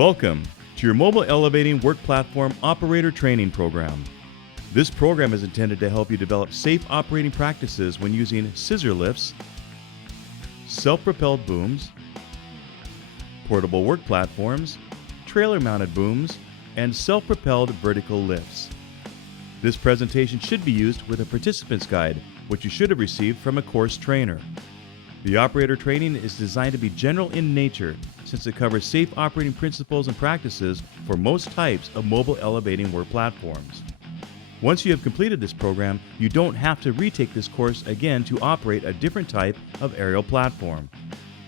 Welcome to your Mobile Elevating Work Platform Operator Training Program. This program is intended to help you develop safe operating practices when using scissor lifts, self-propelled booms, portable work platforms, trailer-mounted booms, and self-propelled vertical lifts. This presentation should be used with a participant's guide, which you should have received from a course trainer. The operator training is designed to be general in nature since it covers safe operating principles and practices for most types of mobile elevating work platforms. Once you have completed this program, you don't have to retake this course again to operate a different type of aerial platform.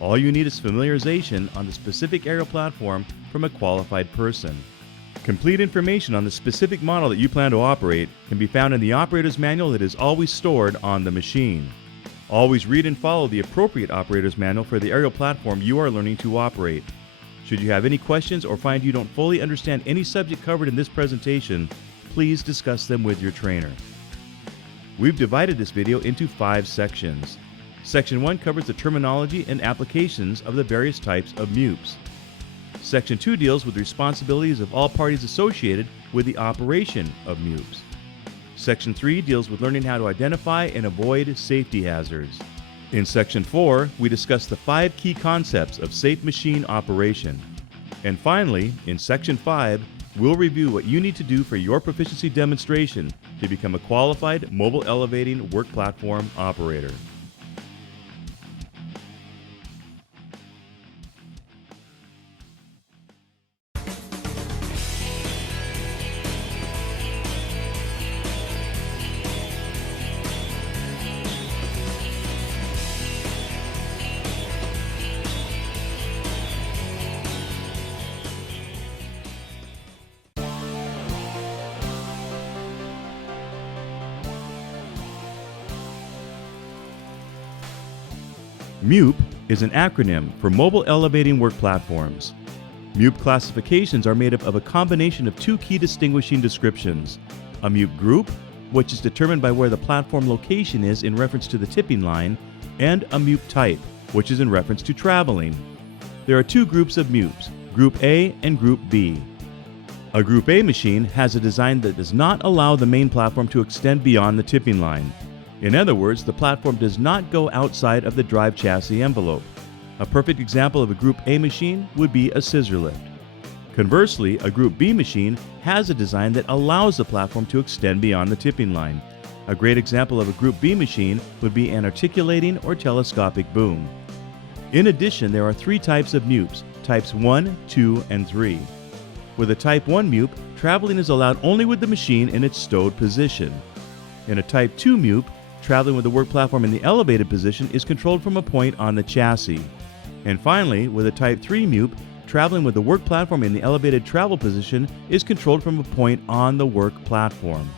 All you need is familiarization on the specific aerial platform from a qualified person. Complete information on the specific model that you plan to operate can be found in the operator's manual that is always stored on the machine. Always read and follow the appropriate operator's manual for the aerial platform you are learning to operate. Should you have any questions or find you don't fully understand any subject covered in this presentation, please discuss them with your trainer. We've divided this video into 5 sections. Section 1 covers the terminology and applications of the various types of MEWPs. Section 2 deals with the responsibilities of all parties associated with the operation of MEWPs. Section 3 deals with learning how to identify and avoid safety hazards. In Section 4, we discuss the 5 key concepts of safe machine operation. And finally, in Section 5, we'll review what you need to do for your proficiency demonstration to become a qualified mobile elevating work platform operator. MEWP is an acronym for Mobile Elevating Work Platforms. MEWP classifications are made up of a combination of 2 key distinguishing descriptions: a MEWP group, which is determined by where the platform location is in reference to the tipping line, and a MEWP type, which is in reference to traveling. There are 2 groups of MEWPs, Group A and Group B. A Group A machine has a design that does not allow the main platform to extend beyond the tipping line. In other words, the platform does not go outside of the drive chassis envelope. A perfect example of a Group A machine would be a scissor lift. Conversely, a Group B machine has a design that allows the platform to extend beyond the tipping line. A great example of a Group B machine would be an articulating or telescopic boom. In addition, there are 3 types of MEWPs, types 1, 2, and 3. With a type 1 MEWP, traveling is allowed only with the machine in its stowed position. In a type 2 MEWP, traveling with the work platform in the elevated position is controlled from a point on the chassis. And finally, with a Type 3 MEWP, traveling with the work platform in the elevated travel position is controlled from a point on the work platform.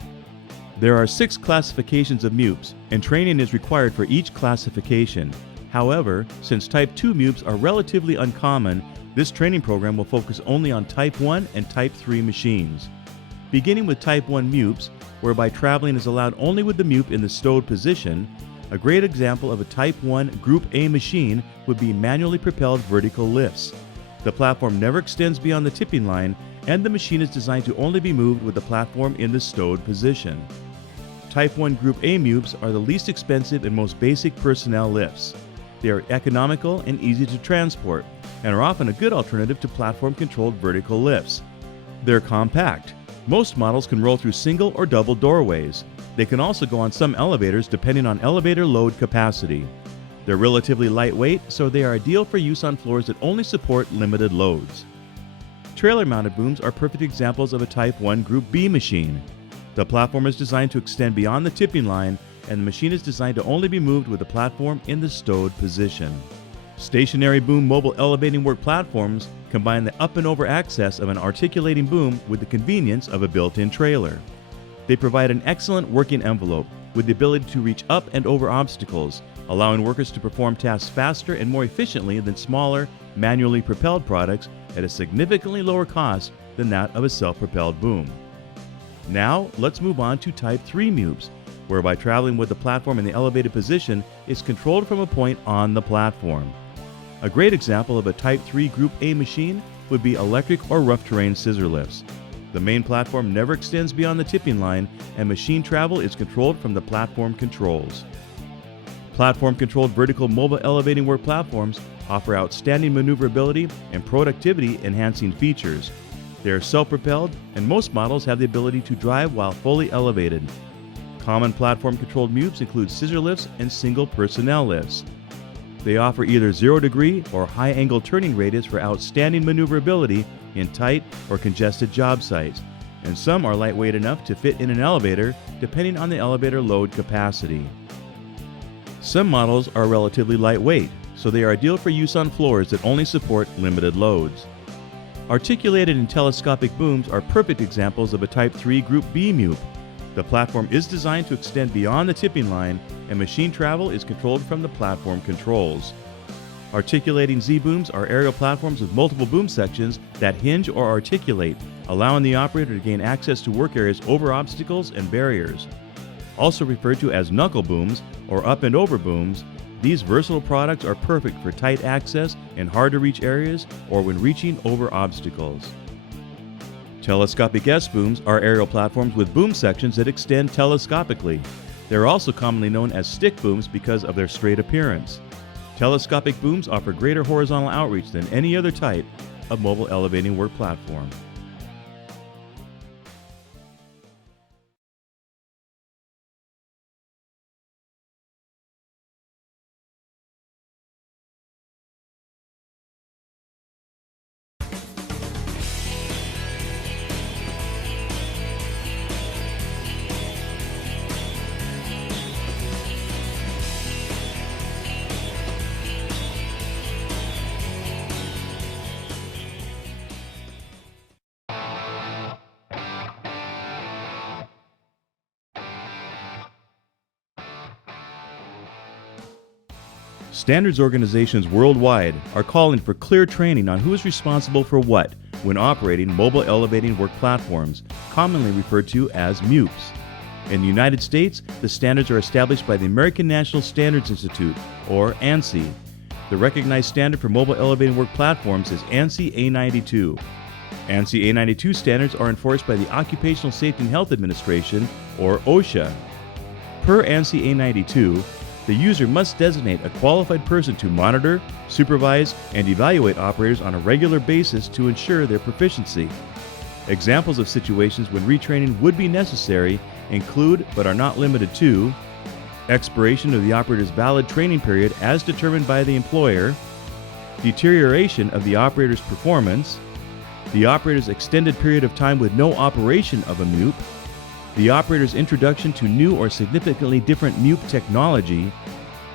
There are 6 classifications of MEWPs, and training is required for each classification. However, since Type 2 MEWPs are relatively uncommon, this training program will focus only on Type 1 and Type 3 machines. Beginning with Type 1 MEWPs, whereby traveling is allowed only with the MEWP in the stowed position, a great example of a Type 1 Group A machine would be manually propelled vertical lifts. The platform never extends beyond the tipping line, and the machine is designed to only be moved with the platform in the stowed position. Type 1 Group A MEWPs are the least expensive and most basic personnel lifts. They are economical and easy to transport, and are often a good alternative to platform-controlled vertical lifts. They're compact. Most models can roll through single or double doorways. They can also go on some elevators depending on elevator load capacity. They're relatively lightweight, so they are ideal for use on floors that only support limited loads. Trailer-mounted booms are perfect examples of a Type 1 Group B machine. The platform is designed to extend beyond the tipping line, and the machine is designed to only be moved with the platform in the stowed position. Stationary boom mobile elevating work platforms combine the up and over access of an articulating boom with the convenience of a built-in trailer. They provide an excellent working envelope with the ability to reach up and over obstacles, allowing workers to perform tasks faster and more efficiently than smaller, manually propelled products at a significantly lower cost than that of a self-propelled boom. Now, let's move on to Type 3 MEWPs, whereby traveling with the platform in the elevated position is controlled from a point on the platform. A great example of a Type 3 Group A machine would be electric or rough terrain scissor lifts. The main platform never extends beyond the tipping line, and machine travel is controlled from the platform controls. Platform-controlled vertical mobile elevating work platforms offer outstanding maneuverability and productivity-enhancing features. They are self-propelled, and most models have the ability to drive while fully elevated. Common platform-controlled MEWPs include scissor lifts and single personnel lifts. They offer either 0-degree or high-angle turning radius for outstanding maneuverability in tight or congested job sites, and some are lightweight enough to fit in an elevator depending on the elevator load capacity. Some models are relatively lightweight, so they are ideal for use on floors that only support limited loads. Articulated and telescopic booms are perfect examples of a Type 3 Group B MEWP. The platform is designed to extend beyond the tipping line, and machine travel is controlled from the platform controls. Articulating Z-booms are aerial platforms with multiple boom sections that hinge or articulate, allowing the operator to gain access to work areas over obstacles and barriers. Also referred to as knuckle booms or up and over booms, these versatile products are perfect for tight access in hard-to-reach areas or when reaching over obstacles. Telescopic S-booms are aerial platforms with boom sections that extend telescopically. They're also commonly known as stick booms because of their straight appearance. Telescopic booms offer greater horizontal outreach than any other type of mobile elevating work platform. Standards organizations worldwide are calling for clear training on who is responsible for what when operating mobile elevating work platforms, commonly referred to as MEWPs. In the United States, the standards are established by the American National Standards Institute, or ANSI. The recognized standard for mobile elevating work platforms is ANSI A92. ANSI A92 standards are enforced by the Occupational Safety and Health Administration, or OSHA. Per ANSI A92, the user must designate a qualified person to monitor, supervise, and evaluate operators on a regular basis to ensure their proficiency. Examples of situations when retraining would be necessary include, but are not limited to, expiration of the operator's valid training period as determined by the employer, deterioration of the operator's performance, the operator's extended period of time with no operation of a MEWP, the operator's introduction to new or significantly different MEWP technology,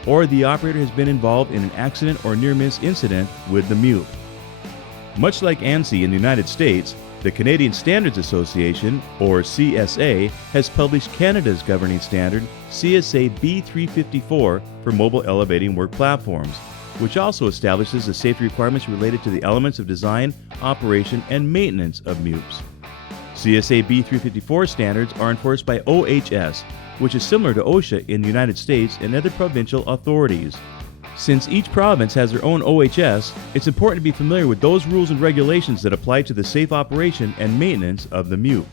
or the operator has been involved in an accident or near-miss incident with the MEWP. Much like ANSI in the United States, the Canadian Standards Association, or CSA, has published Canada's governing standard, CSA B354, for mobile elevating work platforms, which also establishes the safety requirements related to the elements of design, operation, and maintenance of MEWPs. CSA B354 standards are enforced by OHS, which is similar to OSHA in the United States and other provincial authorities. Since each province has their own OHS, it's important to be familiar with those rules and regulations that apply to the safe operation and maintenance of the MEWP.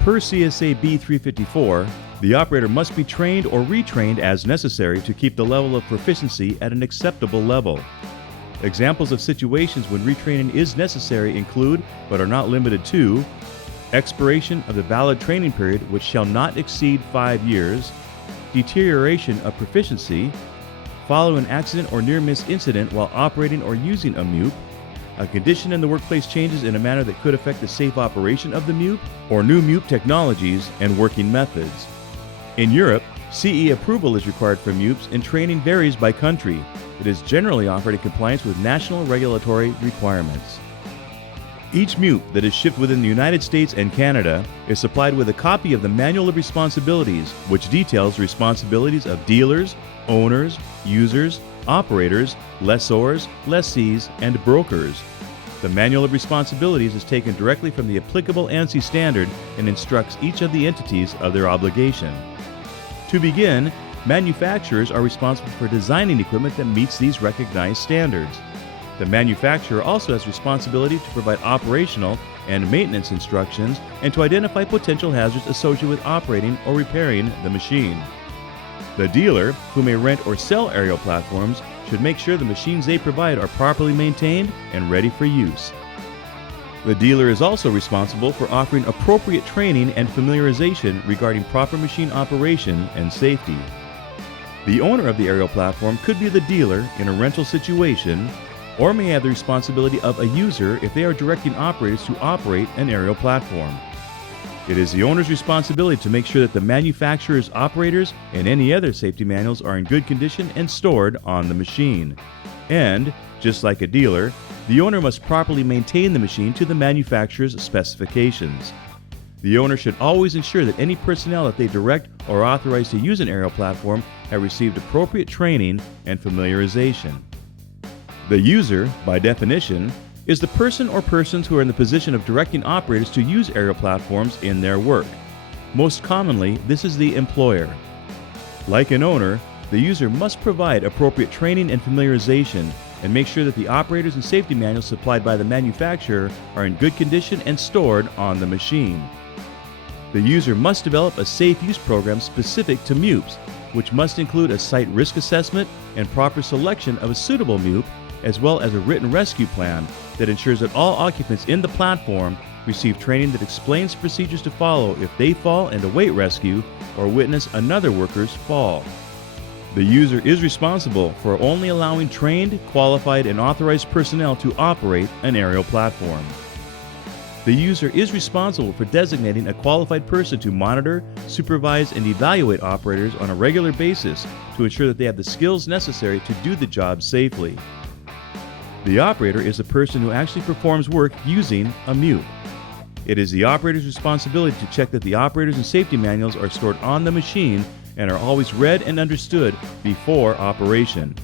Per CSA B354, the operator must be trained or retrained as necessary to keep the level of proficiency at an acceptable level. Examples of situations when retraining is necessary include, but are not limited to, expiration of the valid training period which shall not exceed 5 years, deterioration of proficiency, follow an accident or near-miss incident while operating or using a MEWP, a condition in the workplace changes in a manner that could affect the safe operation of the MEWP, or new MEWP technologies and working methods. In Europe, CE approval is required for MEWPs and training varies by country. It is generally offered in compliance with national regulatory requirements. Each MEWP that is shipped within the United States and Canada is supplied with a copy of the Manual of Responsibilities, which details responsibilities of dealers, owners, users, operators, lessors, lessees, and brokers. The Manual of Responsibilities is taken directly from the applicable ANSI standard and instructs each of the entities of their obligation. To begin, manufacturers are responsible for designing equipment that meets these recognized standards. The manufacturer also has responsibility to provide operational and maintenance instructions and to identify potential hazards associated with operating or repairing the machine. The dealer, who may rent or sell aerial platforms, should make sure the machines they provide are properly maintained and ready for use. The dealer is also responsible for offering appropriate training and familiarization regarding proper machine operation and safety. The owner of the aerial platform could be the dealer in a rental situation, or may have the responsibility of a user if they are directing operators to operate an aerial platform. It is the owner's responsibility to make sure that the manufacturer's operators and any other safety manuals are in good condition and stored on the machine. And, just like a dealer, the owner must properly maintain the machine to the manufacturer's specifications. The owner should always ensure that any personnel that they direct or authorize to use an aerial platform have received appropriate training and familiarization. The user, by definition, is the person or persons who are in the position of directing operators to use aerial platforms in their work. Most commonly, this is the employer. Like an owner, the user must provide appropriate training and familiarization and make sure that the operators and safety manuals supplied by the manufacturer are in good condition and stored on the machine. The user must develop a safe use program specific to MEWPs, which must include a site risk assessment and proper selection of a suitable MEWP, as well as a written rescue plan that ensures that all occupants in the platform receive training that explains procedures to follow if they fall and await rescue or witness another worker's fall. The user is responsible for only allowing trained, qualified, and authorized personnel to operate an aerial platform. The user is responsible for designating a qualified person to monitor, supervise, and evaluate operators on a regular basis to ensure that they have the skills necessary to do the job safely. The operator is the person who actually performs work using a MEWP. It is the operator's responsibility to check that the operators and safety manuals are stored on the machine and are always read and understood before operation.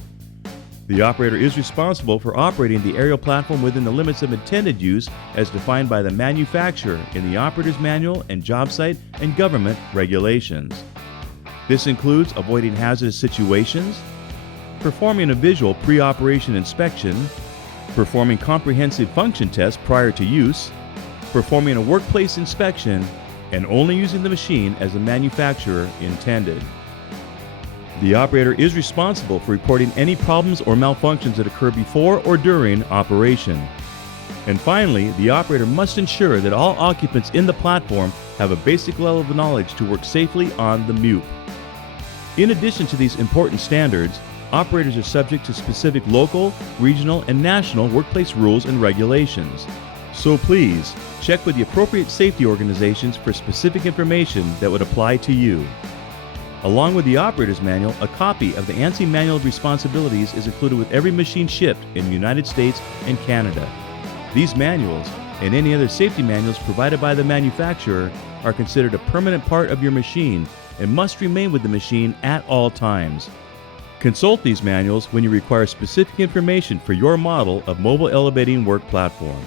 The operator is responsible for operating the aerial platform within the limits of intended use as defined by the manufacturer in the operator's manual and job site and government regulations. This includes avoiding hazardous situations, performing a visual pre-operation inspection, performing comprehensive function tests prior to use, performing a workplace inspection, and only using the machine as the manufacturer intended. The operator is responsible for reporting any problems or malfunctions that occur before or during operation. And finally, the operator must ensure that all occupants in the platform have a basic level of knowledge to work safely on the MEWP. In addition to these important standards, operators are subject to specific local, regional, and national workplace rules and regulations. So please, check with the appropriate safety organizations for specific information that would apply to you. Along with the operator's manual, a copy of the ANSI Manual of Responsibilities is included with every machine shipped in the United States and Canada. These manuals, and any other safety manuals provided by the manufacturer, are considered a permanent part of your machine and must remain with the machine at all times. Consult these manuals when you require specific information for your model of mobile elevating work platform.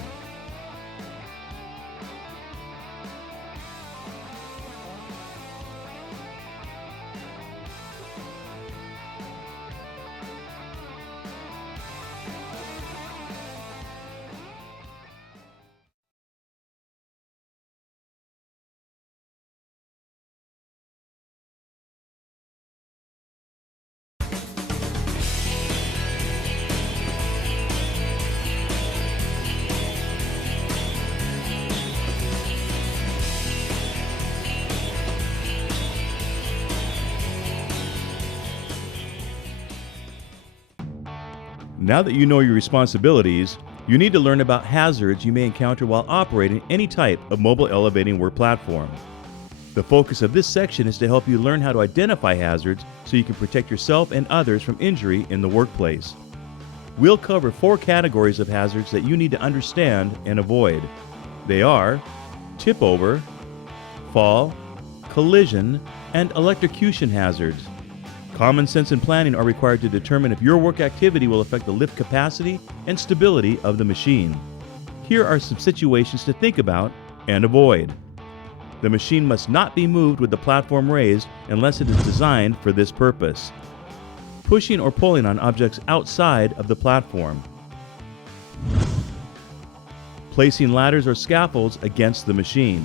Now that you know your responsibilities, you need to learn about hazards you may encounter while operating any type of mobile elevating work platform. The focus of this section is to help you learn how to identify hazards so you can protect yourself and others from injury in the workplace. We'll cover 4 categories of hazards that you need to understand and avoid. They are tip over, fall, collision, and electrocution hazards. Common sense and planning are required to determine if your work activity will affect the lift capacity and stability of the machine. Here are some situations to think about and avoid. The machine must not be moved with the platform raised unless it is designed for this purpose. Pushing or pulling on objects outside of the platform. placing ladders or scaffolds against the machine,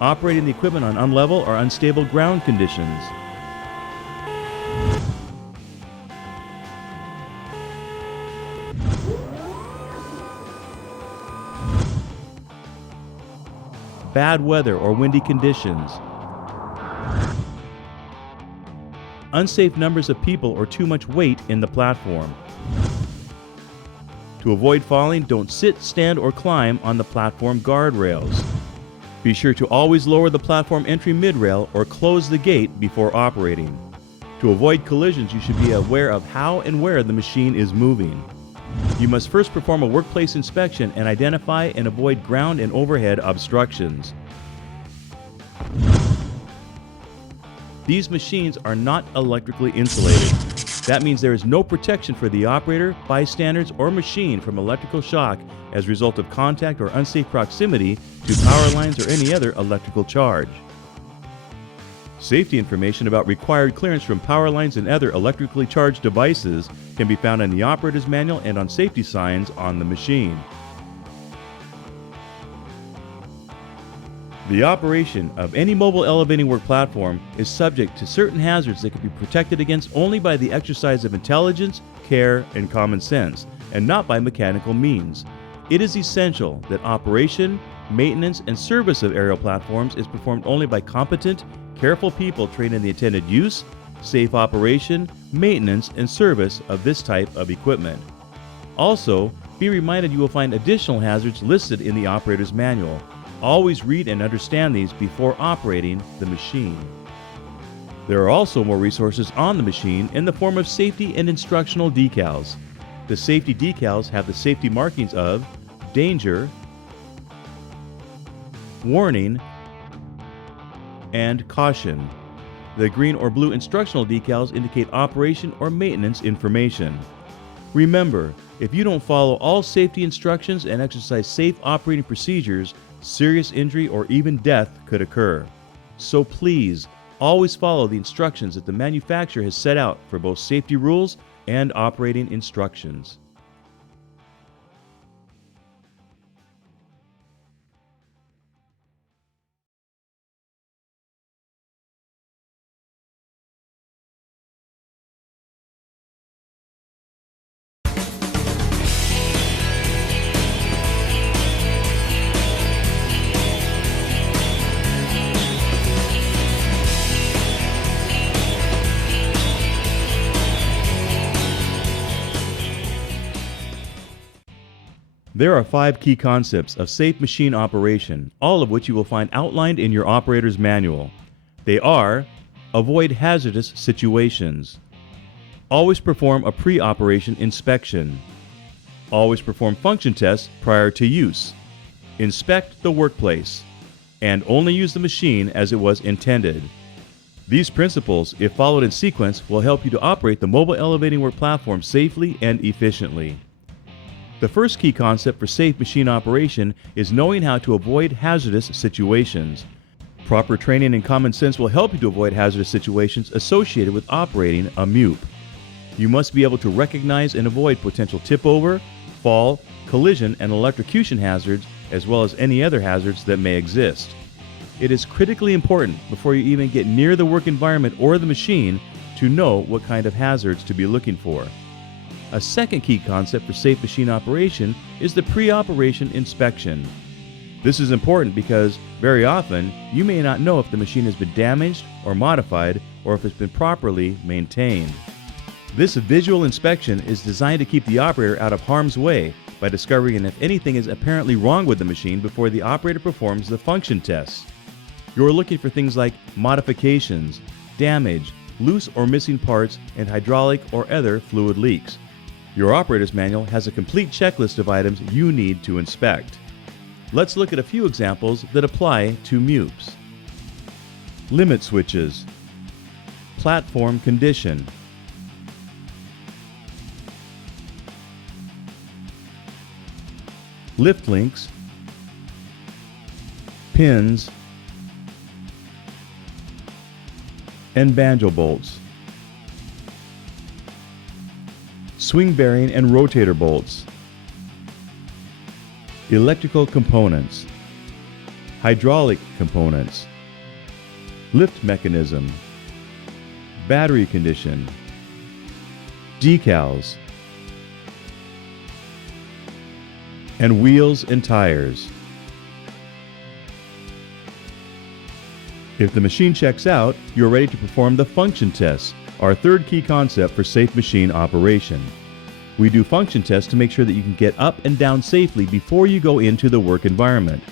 operating the equipment on unlevel or unstable ground conditions, bad weather or windy conditions, unsafe numbers of people or too much weight in the platform. To avoid falling, don't sit, stand, or climb on the platform guardrails. Be sure to always lower the platform entry mid-rail or close the gate before operating. To avoid collisions, you should be aware of how and where the machine is moving. You must first perform a workplace inspection and identify and avoid ground and overhead obstructions. These machines are not electrically insulated. That means there is no protection for the operator, bystanders, or machine from electrical shock as a result of contact or unsafe proximity to power lines or any other electrical charge. Safety information about required clearance from power lines and other electrically charged devices can be found in the operator's manual and on safety signs on the machine. The operation of any mobile elevating work platform is subject to certain hazards that can be protected against only by the exercise of intelligence, care, and common sense, and not by mechanical means. It is essential that operation, maintenance, and service of aerial platforms is performed only by competent, careful people trained in the intended use, safe operation, maintenance, and service of this type of equipment. Also, be reminded you will find additional hazards listed in the operator's manual. Always read and understand these before operating the machine. There are also more resources on the machine in the form of safety and instructional decals. The safety decals have the safety markings of danger, warning, and caution. The green or blue instructional decals indicate operation or maintenance information. Remember, if you don't follow all safety instructions and exercise safe operating procedures, serious injury or even death could occur. So please, always follow the instructions that the manufacturer has set out for both safety rules and operating instructions. There are 5 key concepts of safe machine operation, all of which you will find outlined in your operator's manual. They are: avoid hazardous situations, always perform a pre-operation inspection, always perform function tests prior to use, inspect the workplace, and only use the machine as it was intended. These principles, if followed in sequence, will help you to operate the mobile elevating work platform safely and efficiently. The first key concept for safe machine operation is knowing how to avoid hazardous situations. Proper training and common sense will help you to avoid hazardous situations associated with operating a MEWP. You must be able to recognize and avoid potential tip-over, fall, collision, and electrocution hazards, as well as any other hazards that may exist. It is critically important before you even get near the work environment or the machine to know what kind of hazards to be looking for. A second key concept for safe machine operation is the pre-operation inspection. This is important because very often you may not know if the machine has been damaged or modified or if it's been properly maintained. This visual inspection is designed to keep the operator out of harm's way by discovering if anything is apparently wrong with the machine before the operator performs the function tests. You're looking for things like modifications, damage, loose or missing parts, and hydraulic or other fluid leaks. Your operator's manual has a complete checklist of items you need to inspect. Let's look at a few examples that apply to MEWPs. Limit switches, platform condition, lift links, pins, and banjo bolts. swing bearing and rotator bolts, electrical components, hydraulic components, lift mechanism, battery condition, decals, and wheels and tires. If the machine checks out, you're ready to perform the function tests, our third key concept for safe machine operation. We do function tests to make sure that you can get up and down safely before you go into the work environment.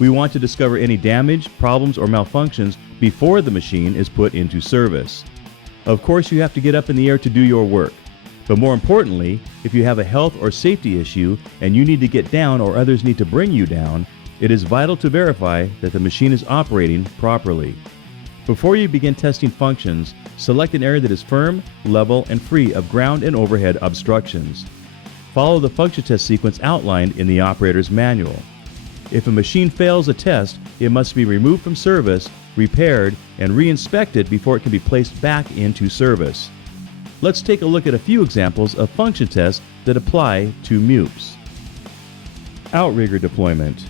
We want to discover any damage, problems, or malfunctions before the machine is put into service. Of course, you have to get up in the air to do your work. But more importantly, if you have a health or safety issue and you need to get down or others need to bring you down, it is vital to verify that the machine is operating properly. Before you begin testing functions, select an area that is firm, level, and free of ground and overhead obstructions. Follow the function test sequence outlined in the operator's manual. If a machine fails a test, it must be removed from service, repaired, and re-inspected before it can be placed back into service. Let's take a look at a few examples of function tests that apply to MEWPs. Outrigger deployment.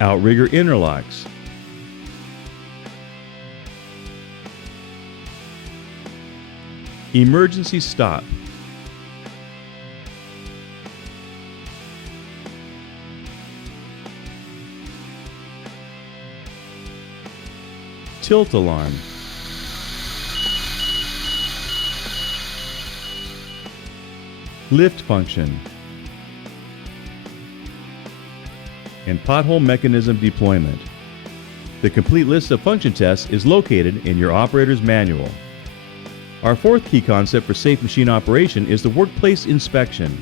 Outrigger interlocks. Emergency stop. Tilt alarm. Lift function. And pothole mechanism deployment. The complete list of function tests is located in your operator's manual. Our fourth key concept for safe machine operation is the workplace inspection.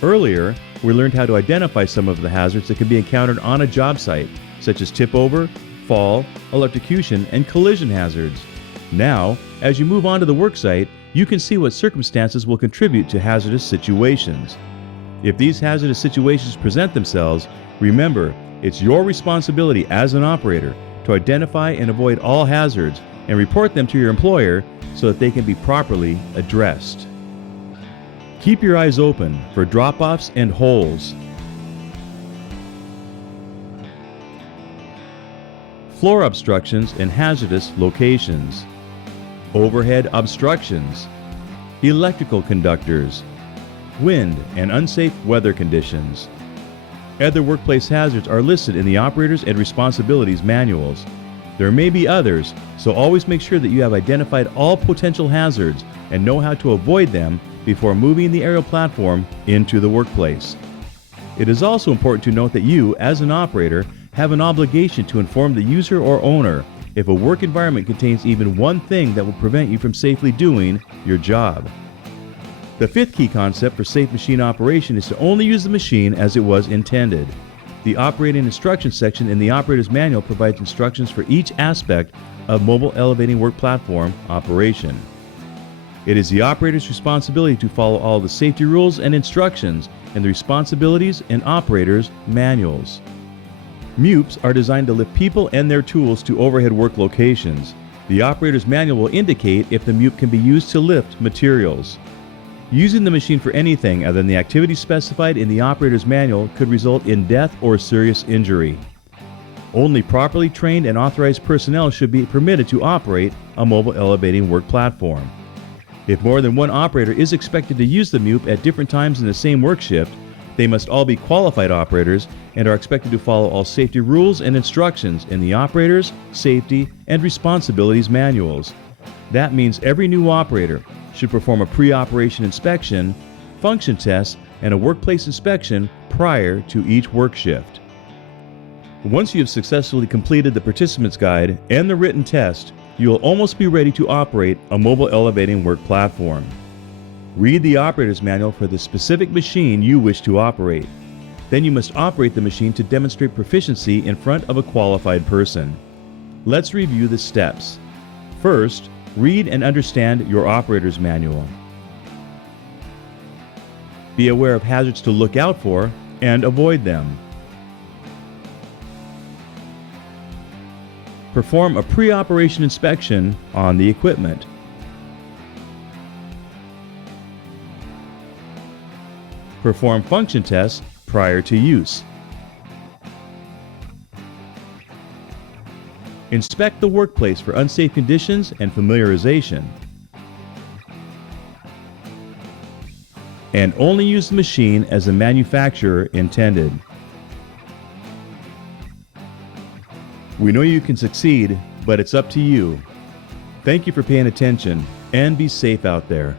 Earlier, we learned how to identify some of the hazards that can be encountered on a job site, such as tip over, fall, electrocution, and collision hazards. Now, as you move on to the work site, you can see what circumstances will contribute to hazardous situations. If these hazardous situations present themselves, remember, it's your responsibility as an operator to identify and avoid all hazards and report them to your employer so that they can be properly addressed. Keep your eyes open for drop-offs and holes. Floor obstructions and hazardous locations. Overhead obstructions. Electrical conductors. Wind and unsafe weather conditions. Other workplace hazards are listed in the Operators and Responsibilities manuals. There may be others, so always make sure that you have identified all potential hazards and know how to avoid them before moving the aerial platform into the workplace. It is also important to note that you, as an operator, have an obligation to inform the user or owner if a work environment contains even one thing that will prevent you from safely doing your job. The fifth key concept for safe machine operation is to only use the machine as it was intended. The operating instructions section in the operator's manual provides instructions for each aspect of mobile elevating work platform operation. It is the operator's responsibility to follow all the safety rules and instructions in the responsibilities and operators' manuals. MEWPs are designed to lift people and their tools to overhead work locations. The operator's manual will indicate if the MEWP can be used to lift materials. Using the machine for anything other than the activity specified in the operator's manual could result in death or serious injury. Only properly trained and authorized personnel should be permitted to operate a mobile elevating work platform. If more than one operator is expected to use the MEWP at different times in the same work shift, they must all be qualified operators and are expected to follow all safety rules and instructions in the Operators, Safety, and Responsibilities manuals. That means every new operator should perform a pre-operation inspection, function tests, and a workplace inspection prior to each work shift. Once you have successfully completed the participant's guide and the written test, you will almost be ready to operate a mobile elevating work platform. Read the operator's manual for the specific machine you wish to operate. Then you must operate the machine to demonstrate proficiency in front of a qualified person. Let's review the steps. First, read and understand your operator's manual. Be aware of hazards to look out for and avoid them. Perform a pre-operation inspection on the equipment. Perform function tests prior to use. Inspect the workplace for unsafe conditions and familiarization. And only use the machine as the manufacturer intended. We know you can succeed, but it's up to you. Thank you for paying attention, and be safe out there.